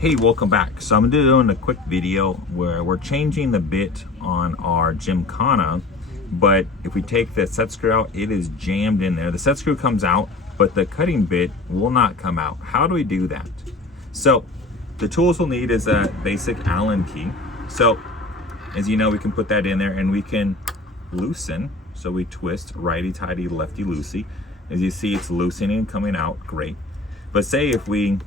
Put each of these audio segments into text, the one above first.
Hey, welcome back. So I'm doing a quick video where we're changing the bit on our Gymkana, but if we take the set screw out, it is jammed in there. The set screw comes out, but the cutting bit will not come out. How do we do that? So the tools we'll need is a basic Allen key. So as you know, we can put that in there and we can loosen. So we twist righty-tighty, lefty-loosey. As you see, it's loosening and coming out, great. But say if we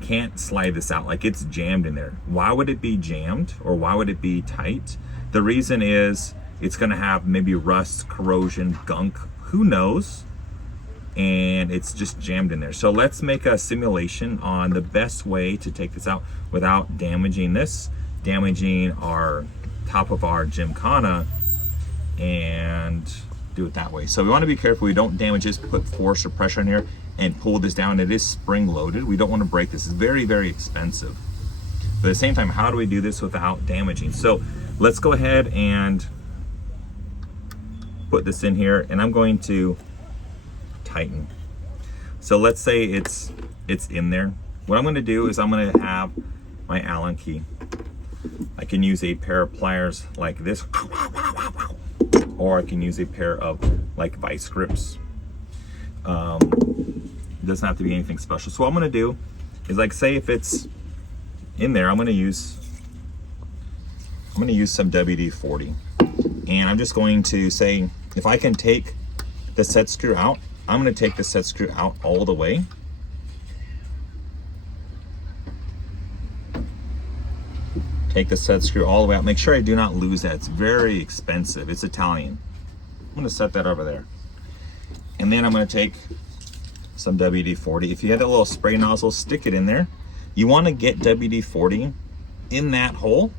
can't slide this out, like it's jammed in there. Why would it be jammed, or why would it be tight? The reason is it's gonna have maybe rust, corrosion, gunk, who knows? And it's just jammed in there. So let's make a simulation on the best way to take this out without damaging this, damaging our top of our Gymkana, and do it that way. So we want to be careful we don't damage this, put force or pressure on here and pull this down. It is spring loaded. We don't want to break this. It's very, very expensive. But at the same time, how do we do this without damaging? So let's go ahead and put this in here, and I'm going to tighten. So let's say it's in there. What I'm going to do is I'm going to have my Allen key. I can use a pair of pliers like this, or I can use a pair of like vice grips. It doesn't have to be anything special. So what I'm gonna do is, like, say if it's in there, I'm gonna use some WD-40. And I'm just going to say, if I can take the set screw out, I'm gonna take the set screw out all the way. Take the set screw all the way out. Make sure I do not lose that. It's very expensive. It's Italian. I'm gonna set that over there. And then I'm gonna take some WD-40. If you have that little spray nozzle, stick it in there. You wanna get WD-40 in that hole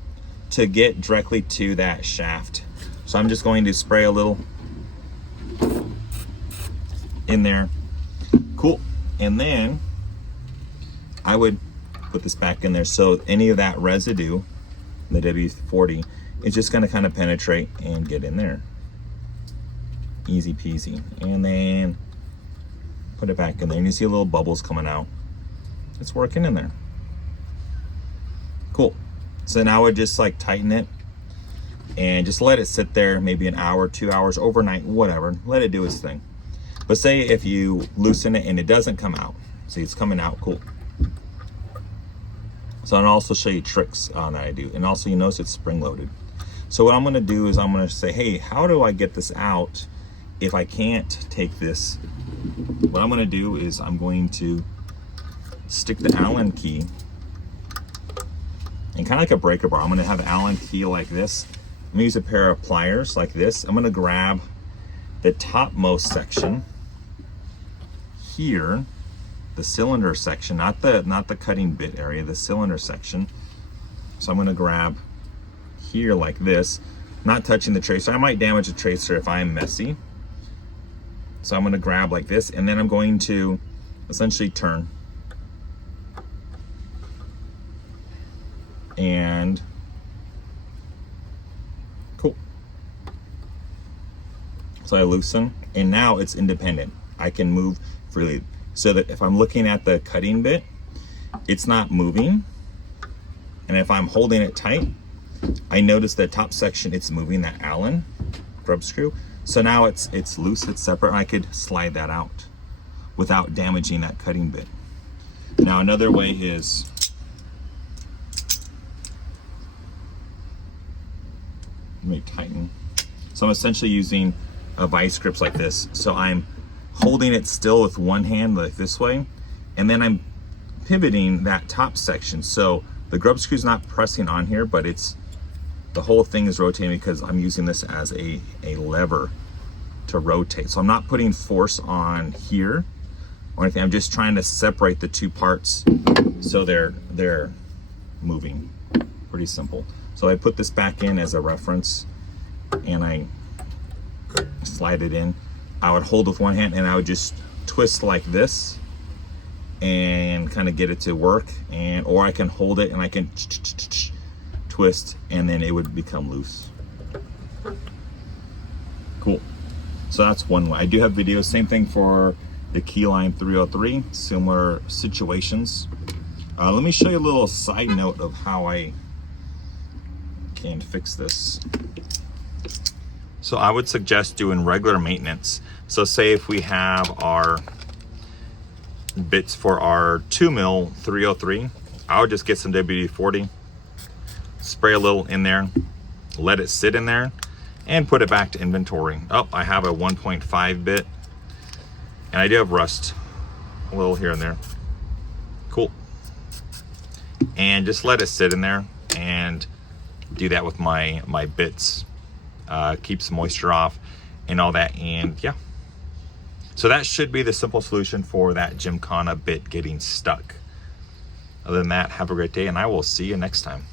to get directly to that shaft. So I'm just going to spray a little in there. Cool. And then I would put this back in there, so any of that residue, the WD-40, is just gonna kind of penetrate and get in there. Easy peasy. And then put it back in there, and you see little bubbles coming out. It's working in there. Cool. So now I would just like tighten it and just let it sit there, maybe an hour, 2 hours, overnight, whatever. Let it do its thing. But say if you loosen it and it doesn't come out, see it's coming out, cool. So I'll also show you tricks that I do. And also you notice it's spring loaded. So what I'm gonna do is I'm gonna say, hey, how do I get this out if I can't take this? What I'm gonna do is I'm going to stick the Allen key, and kind of like a breaker bar, I'm gonna have an Allen key like this. I'm gonna use a pair of pliers like this. I'm gonna grab the topmost section here, the cylinder section, not the cutting bit area, the cylinder section. So I'm gonna grab here like this, not touching the tracer. I might damage the tracer if I'm messy. So I'm gonna grab like this, and then I'm going to essentially turn. And cool. So I loosen, and now it's independent. I can move freely. So that if I'm looking at the cutting bit, it's not moving. And if I'm holding it tight, I notice the top section, it's moving, that Allen grub screw. So now it's loose, it's separate, and I could slide that out without damaging that cutting bit. Now another way is, let me tighten. So I'm essentially using a vice grips like this. So I'm holding it still with one hand like this way, and then I'm pivoting that top section. So the grub screw's not pressing on here, but the whole thing is rotating because I'm using this as a lever to rotate. So I'm not putting force on here or anything. I'm just trying to separate the two parts so they're moving. Pretty simple. So I put this back in as a reference, and I slide it in. I would hold with one hand, and I would just twist like this and kind of get it to work, or I can hold it and I can twist, and then it would become loose. Cool. So that's one way. I do have videos, same thing for the Keyline 303, similar situations. Let me show you a little side note of how I can fix this. So I would suggest doing regular maintenance. So say if we have our bits for our 2mm 303, I would just get some WD-40, spray a little in there, let it sit in there, and put it back to inventory. Oh, I have a 1.5 bit, and I do have rust, a little here and there. Cool. And just let it sit in there, and do that with my bits. Keeps moisture off and all that, and yeah. So that should be the simple solution for that Gymkana bit getting stuck. Other than that, have a great day, and I will see you next time.